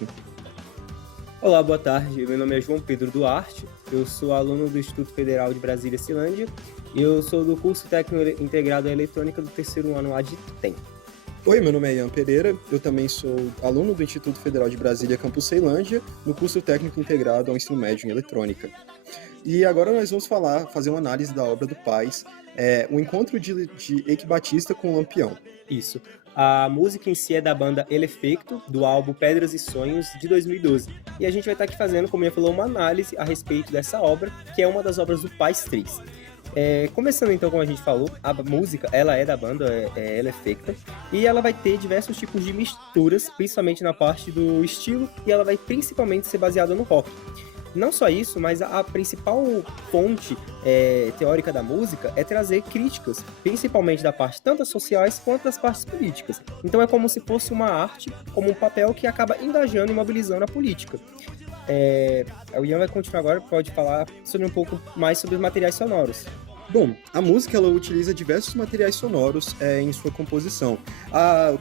Eletrônico. Olá, boa tarde. Meu nome é João Pedro Duarte. Eu sou aluno do Instituto Federal de Brasília, Ceilândia. E eu sou do curso técnico integrado em eletrônica do terceiro ano ADTEM. Oi, meu nome é Ian Pereira. Eu também sou aluno do Instituto Federal de Brasília, campus Ceilândia, no curso técnico integrado ao ensino médio em eletrônica. E agora nós vamos fazer uma análise da obra do Paz, o encontro de Eike Batista com o Lampião. Isso. A música em si é da banda El Efecto, do álbum Pedras e Sonhos, de 2012. E a gente vai estar aqui fazendo, como eu falou, uma análise a respeito dessa obra, que é uma das obras do Paz 3. Começando então, como a gente falou, a música, ela é da banda El Efecto, e ela vai ter diversos tipos de misturas, principalmente na parte do estilo, e ela vai principalmente ser baseada no rock. Não só isso, mas a principal fonte teórica da música é trazer críticas, principalmente da parte tanto das sociais quanto das partes políticas. Então é como se fosse uma arte, como um papel que acaba engajando e mobilizando a política. O Ian vai continuar agora, pode falar sobre um pouco mais sobre os materiais sonoros. Bom, a música ela utiliza diversos materiais sonoros em sua composição.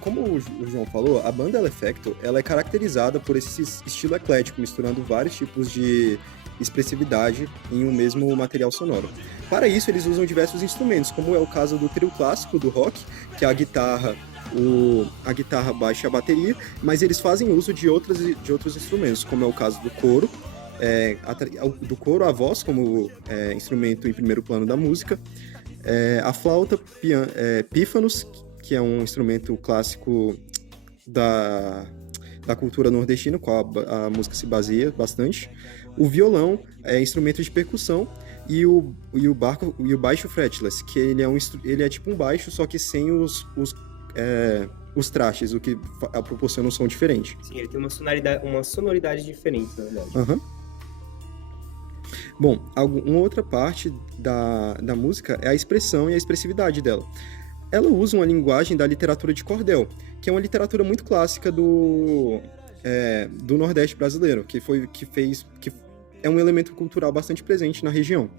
Como o João falou, a banda El Efecto ela é caracterizada por esse estilo eclético, misturando vários tipos de expressividade em um mesmo material sonoro. Para isso, eles usam diversos instrumentos, como é o caso do trio clássico do rock, que é a guitarra, baixo e a bateria, mas eles fazem uso de outros instrumentos, como é o caso do coro, a voz como instrumento em primeiro plano da música, a flauta pífanos, que é um instrumento clássico da cultura nordestina, qual a música se baseia bastante, o violão é instrumento de percussão, e o baixo fretless, que ele é tipo um baixo, só que sem os trastes, o que proporciona um som diferente. Sim, ele tem uma sonoridade diferente, na verdade. Uhum. Bom, uma outra parte da música é a expressão e a expressividade dela. Ela usa uma linguagem da literatura de cordel, que é uma literatura muito clássica do Nordeste brasileiro, que é um elemento cultural bastante presente na região.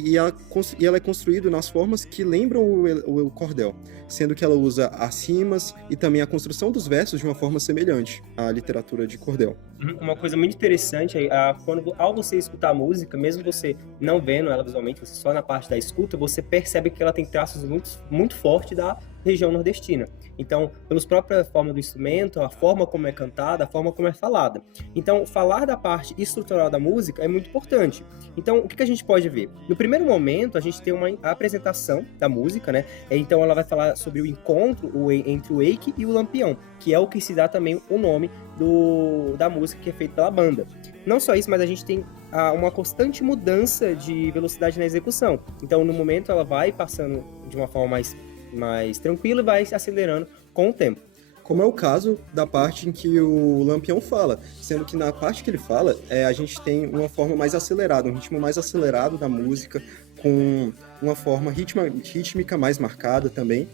E ela é construída nas formas que lembram o cordel, sendo que ela usa as rimas e também a construção dos versos de uma forma semelhante à literatura de cordel. Uma coisa muito interessante é ao você escutar a música, mesmo você não vendo ela visualmente, você só na parte da escuta, você percebe que ela tem traços muito, muito fortes da região nordestina. Então, pela própria forma do instrumento, a forma como é cantada, a forma como é falada. Então, falar da parte estrutural da música é muito importante. Então, o que a gente pode ver? No primeiro momento, a gente tem uma apresentação da música, né? Então, ela vai falar sobre o encontro entre o Eike e o Lampião, que é o que se dá também o nome da música que é feita pela banda. Não só isso, mas a gente tem uma constante mudança de velocidade na execução. Então, no momento, ela vai passando de uma forma mais tranquila e vai acelerando com o tempo. Como é o caso da parte em que o Lampião fala, sendo que na parte que ele fala, a gente tem uma forma mais acelerada, um ritmo mais acelerado da música, com uma forma rítmica mais marcada também.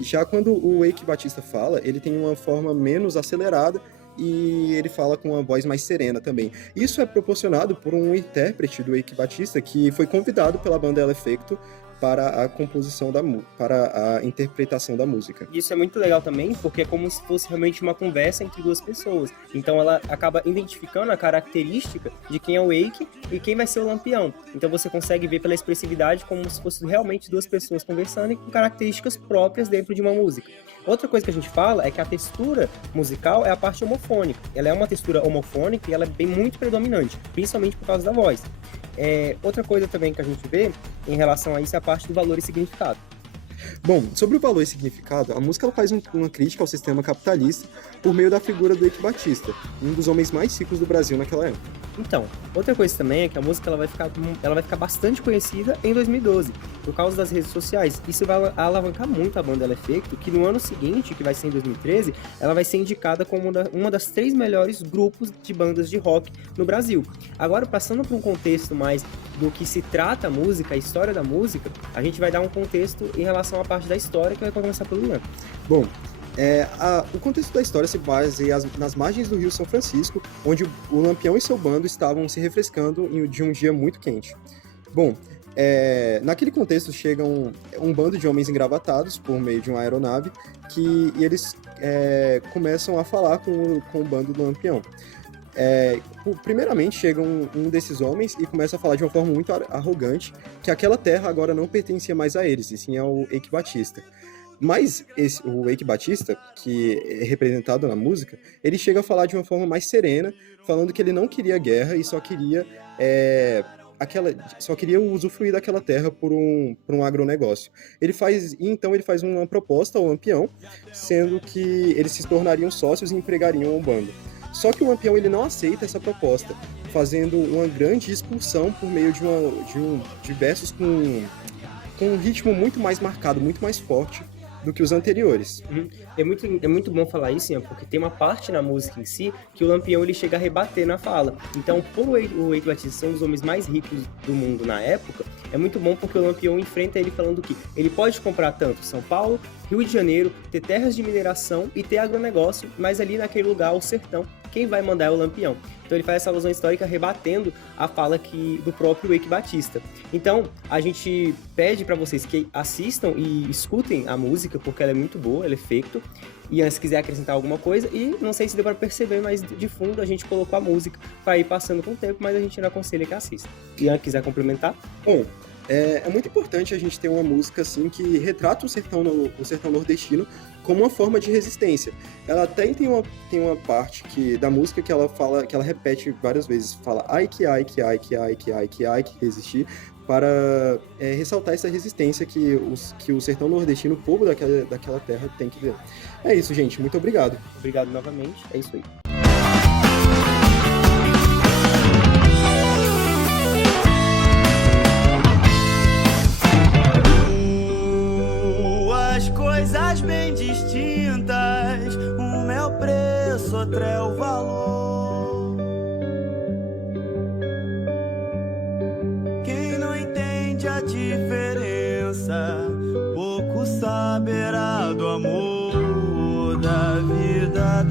Já quando o Eike Batista fala, ele tem uma forma menos acelerada e ele fala com uma voz mais serena também. Isso é proporcionado por um intérprete do Eike Batista que foi convidado pela banda El Efecto para a composição para a interpretação da música. Isso é muito legal também, porque é como se fosse realmente uma conversa entre duas pessoas. Então ela acaba identificando a característica de quem é o Eike e quem vai ser o Lampião. Então você consegue ver pela expressividade como se fosse realmente duas pessoas conversando e com características próprias dentro de uma música. Outra coisa que a gente fala é que a textura musical é a parte homofônica. Ela é uma textura homofônica e ela é bem muito predominante, principalmente por causa da voz. Outra coisa também que a gente vê em relação a isso é a parte do valor e significado. Bom, sobre o valor e significado, a música ela faz uma crítica ao sistema capitalista por meio da figura do Eike Batista, um dos homens mais ricos do Brasil naquela época. Então, outra coisa também é que a música ela vai ficar bastante conhecida em 2012, por causa das redes sociais. Isso vai alavancar muito a banda El Efecto, que no ano seguinte, que vai ser em 2013, ela vai ser indicada como uma das 3 melhores grupos de bandas de rock no Brasil. Agora, passando para um contexto mais do que se trata a música, a história da música, a gente vai dar um contexto em relação à parte da história, que vai começar pelo Ian. Bom, o contexto da história se baseia nas margens do Rio São Francisco, onde o Lampião e seu bando estavam se refrescando de um dia muito quente. Bom, Naquele contexto chega um bando de homens engravatados por meio de uma aeronave e eles começam a falar com o bando do Lampião. Primeiramente chega um desses homens e começa a falar de uma forma muito arrogante que aquela terra agora não pertencia mais a eles, e sim ao Eike Batista. Mas o Eike Batista, que é representado na música, ele chega a falar de uma forma mais serena, falando que ele não queria guerra e só queria usufruir daquela terra por um agronegócio. Então ele faz uma proposta ao Lampião, sendo que eles se tornariam sócios e empregariam o bando. Só que o Lampião ele não aceita essa proposta, fazendo uma grande expulsão por meio de versos com um ritmo muito mais marcado, muito mais forte do que os anteriores. É muito bom falar isso, Ian, porque tem uma parte na música em si que o Lampião ele chega a rebater na fala. Então, por o Eike Batista ser um dos homens mais ricos do mundo na época, é muito bom porque o Lampião enfrenta ele falando que ele pode comprar tanto São Paulo, Rio de Janeiro, ter terras de mineração e ter agronegócio, mas ali naquele lugar, o sertão, quem vai mandar é o Lampião. Então ele faz essa alusão histórica rebatendo a fala do próprio Eike Batista. Então a gente pede para vocês que assistam e escutem a música, porque ela é muito boa, ela é feito. E se quiser acrescentar alguma coisa, e não sei se deu para perceber, mas de fundo a gente colocou a música para ir passando com o tempo, mas a gente não aconselha que assista. Ian, quiser complementar? Bom, é muito importante a gente ter uma música assim que retrata o sertão nordestino como uma forma de resistência. Ela até tem uma parte da música que ela fala, que ela repete várias vezes, fala ai que resistir, para ressaltar essa resistência que o sertão nordestino, o povo daquela terra tem que ver. É isso, gente. Muito obrigado. Obrigado novamente. É isso aí. Duas coisas bem distintas, uma é o preço, outra é o valor. Quem não entende a diferença, pouco saberá do amor, da vida,